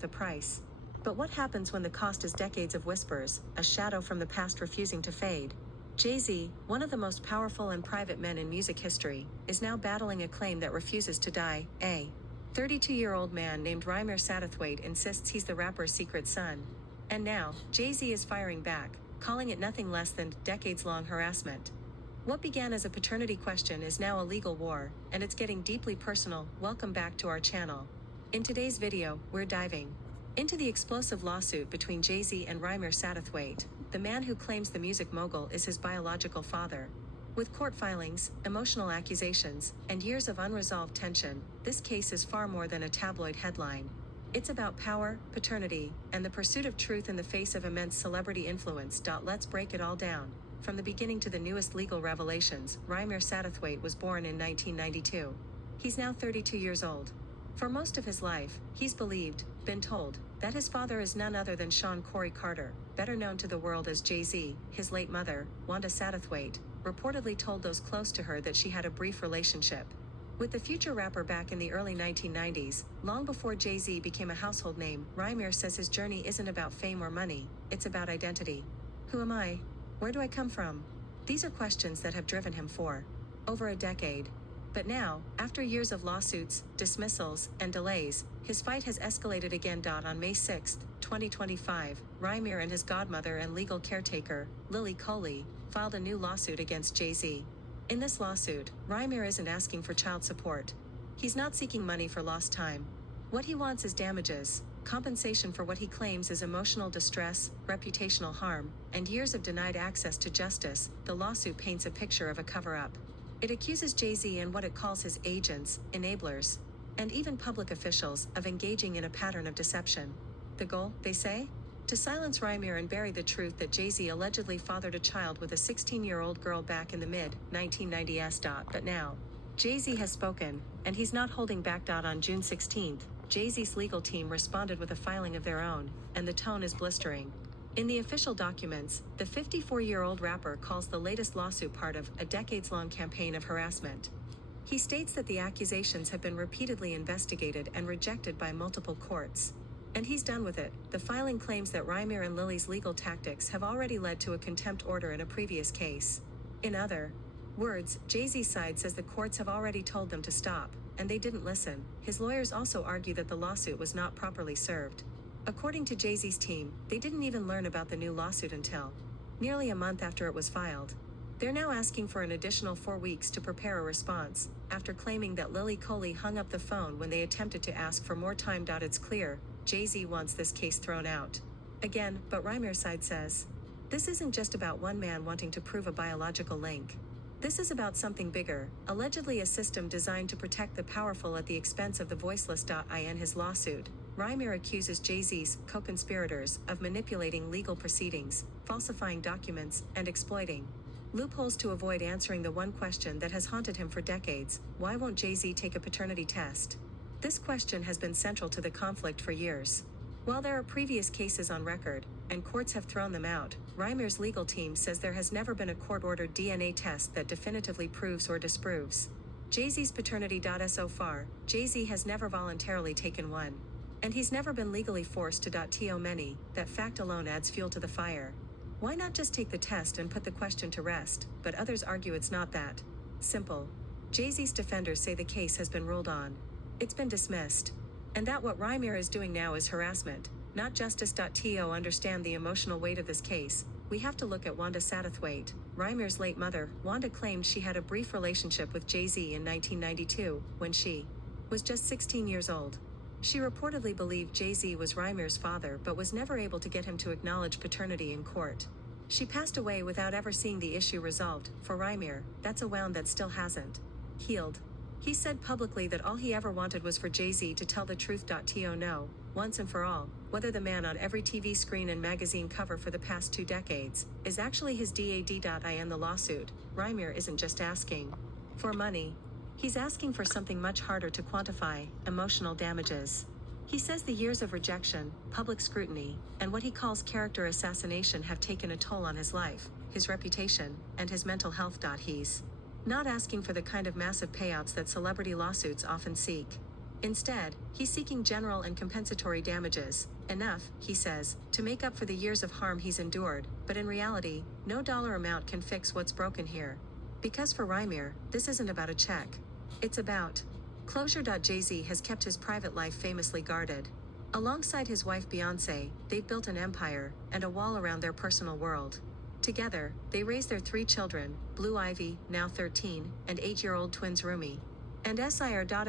the price. But what happens when the cost is decades of whispers, a shadow from the past refusing to fade? JayZ, one of the most powerful and private men in music history, is now battling a claim that refuses to die. A 32-year-old man named Rymer Satterthwaite insists he's the rapper's secret son. And now, JayZ is firing back, calling it nothing less than decades-long harassment. What began as a paternity question is now a legal war, and it's getting deeply personal. Welcome back to our channel. In today's video, we're diving into the explosive lawsuit between JayZ and Rymer Satterthwaite, the man who claims the music mogul is his biological father. With court filings, emotional accusations, and years of unresolved tension, this case is far more than a tabloid headline. It's about power, paternity, and the pursuit of truth in the face of immense celebrity influence. Let's break it all down. From the beginning to the newest legal revelations, Rymer Satterthwaite was born in 1992. He's now 32 years old. For most of his life, he's been told, that his father is none other than Sean Corey Carter, better known to the world as JayZ. His late mother, Wanda Satterthwaite, reportedly told those close to her that she had a brief relationship with the future rapper back in the early 1990s, long before JayZ became a household name. Rymer says his journey isn't about fame or money, it's about identity. Who am I? Where do I come from? These are questions that have driven him for over a decade. But now, after years of lawsuits, dismissals, and delays, his fight has escalated again. On May 6, 2025, Rymer and his godmother and legal caretaker, Lily Coley, filed a new lawsuit against JayZ. In this lawsuit, Rymer isn't asking for child support. He's not seeking money for lost time. What he wants is damages, compensation for what he claims is emotional distress, reputational harm, and years of denied access to justice. The lawsuit paints a picture of a cover-up. It accuses JayZ and what it calls his agents, enablers, and even public officials of engaging in a pattern of deception. The goal, they say? To silence Rymer and bury the truth that JayZ allegedly fathered a child with a 16-year-old girl back in the mid-1990s. But now, JayZ has spoken, and he's not holding back. On June 16, JayZ's legal team responded with a filing of their own, and the tone is blistering. In the official documents, the 54-year-old rapper calls the latest lawsuit part of a decades-long campaign of harassment. He states that the accusations have been repeatedly investigated and rejected by multiple courts. And he's done with it. The filing claims that Rymer and Lily's legal tactics have already led to a contempt order in a previous case. In other words, JayZ's side says the courts have already told them to stop, and they didn't listen. His lawyers also argue that the lawsuit was not properly served. According to JayZ's team, they didn't even learn about the new lawsuit until nearly a month after it was filed. They're now asking for an additional 4 weeks to prepare a response, after claiming that Lily Coley hung up the phone when they attempted to ask for more time. It's clear, JayZ wants this case thrown out again, but Rymer's side says, this isn't just about one man wanting to prove a biological link. This is about something bigger, allegedly a system designed to protect the powerful at the expense of the voiceless. In his lawsuit, Rymer accuses JayZ's co-conspirators of manipulating legal proceedings, falsifying documents, and exploiting loopholes to avoid answering the one question that has haunted him for decades: why won't JayZ take a paternity test? This question has been central to the conflict for years. While there are previous cases on record, and courts have thrown them out, Rymer's legal team says there has never been a court-ordered DNA test that definitively proves or disproves JayZ's paternity. So far, JayZ has never voluntarily taken one. And he's never been legally forced to. That fact alone adds fuel to the fire. Why not just take the test and put the question to rest? But others argue it's not that simple. JayZ's defenders say the case has been ruled on. It's been dismissed. And that what Rymer is doing now is harassment, not justice. Understand the emotional weight of this case. We have to look at Wanda Satterthwaite, Rymer's late mother. Wanda claimed she had a brief relationship with JayZ in 1992, when she was just 16 years old. She reportedly believed JayZ was Rymer's father but was never able to get him to acknowledge paternity in court. She passed away without ever seeing the issue resolved. For Rymer, that's a wound that still hasn't healed. He said publicly that all he ever wanted was for JayZ to tell the truth. To know, once and for all, whether the man on every TV screen and magazine cover for the past 2 decades is actually his dad. In the lawsuit, Rymer isn't just asking for money. He's asking for something much harder to quantify: emotional damages. He says the years of rejection, public scrutiny, and what he calls character assassination have taken a toll on his life, his reputation, and his mental health. He's not asking for the kind of massive payouts that celebrity lawsuits often seek. Instead, he's seeking general and compensatory damages, enough, he says, to make up for the years of harm he's endured, but in reality, no dollar amount can fix what's broken here. Because for Rymir, this isn't about a check. It's about closure. JayZ has kept his private life famously guarded. Alongside his wife Beyonce, they've built an empire, and a wall around their personal world. Together, they raise their 3 children, Blue Ivy, now 13, and 8-year-old twins Rumi. And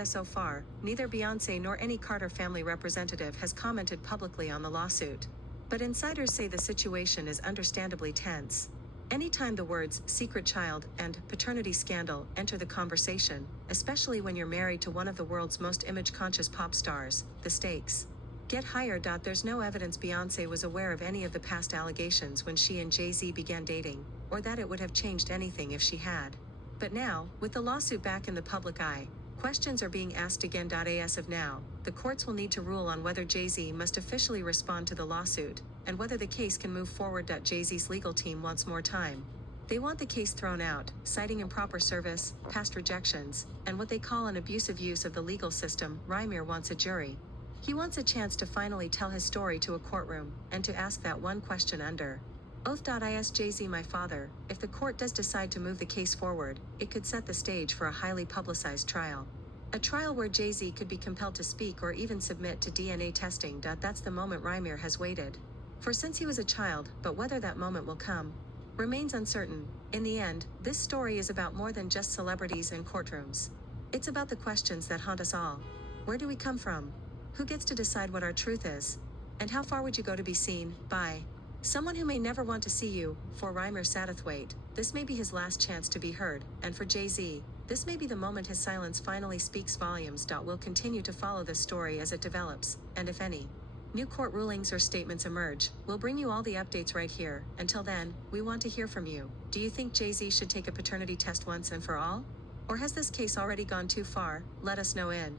so far, neither Beyonce nor any Carter family representative has commented publicly on the lawsuit. But insiders say the situation is understandably tense. Anytime the words secret child and paternity scandal enter the conversation, especially when you're married to one of the world's most image-conscious pop stars, the stakes get higher. There's no evidence Beyonce was aware of any of the past allegations when she and JayZ began dating, or that it would have changed anything if she had. But now, with the lawsuit back in the public eye, questions are being asked again. As of now, the courts will need to rule on whether JayZ must officially respond to the lawsuit, and whether the case can move forward. JayZ's legal team wants more time. They want the case thrown out, citing improper service, past rejections, and what they call an abusive use of the legal system. Rymir wants a jury. He wants a chance to finally tell his story to a courtroom, and to ask that one question under oath. JayZ, my father, if the court does decide to move the case forward, it could set the stage for a highly publicized trial. A trial where JayZ could be compelled to speak or even submit to DNA testing. That's the moment Rymir has waited for since he was a child, but whether that moment will come remains uncertain. In the end, this story is about more than just celebrities and courtrooms. It's about the questions that haunt us all. Where do we come from? Who gets to decide what our truth is? And how far would you go to be seen by someone who may never want to see you? For Rymir Satterthwaite, this may be his last chance to be heard, and for JayZ, this may be the moment his silence finally speaks volumes. We'll continue to follow this story as it develops, and if any new court rulings or statements emerge, we'll bring you all the updates right here. Until then, we want to hear from you. Do you think JayZ should take a paternity test once and for all? Or has this case already gone too far? Let us know in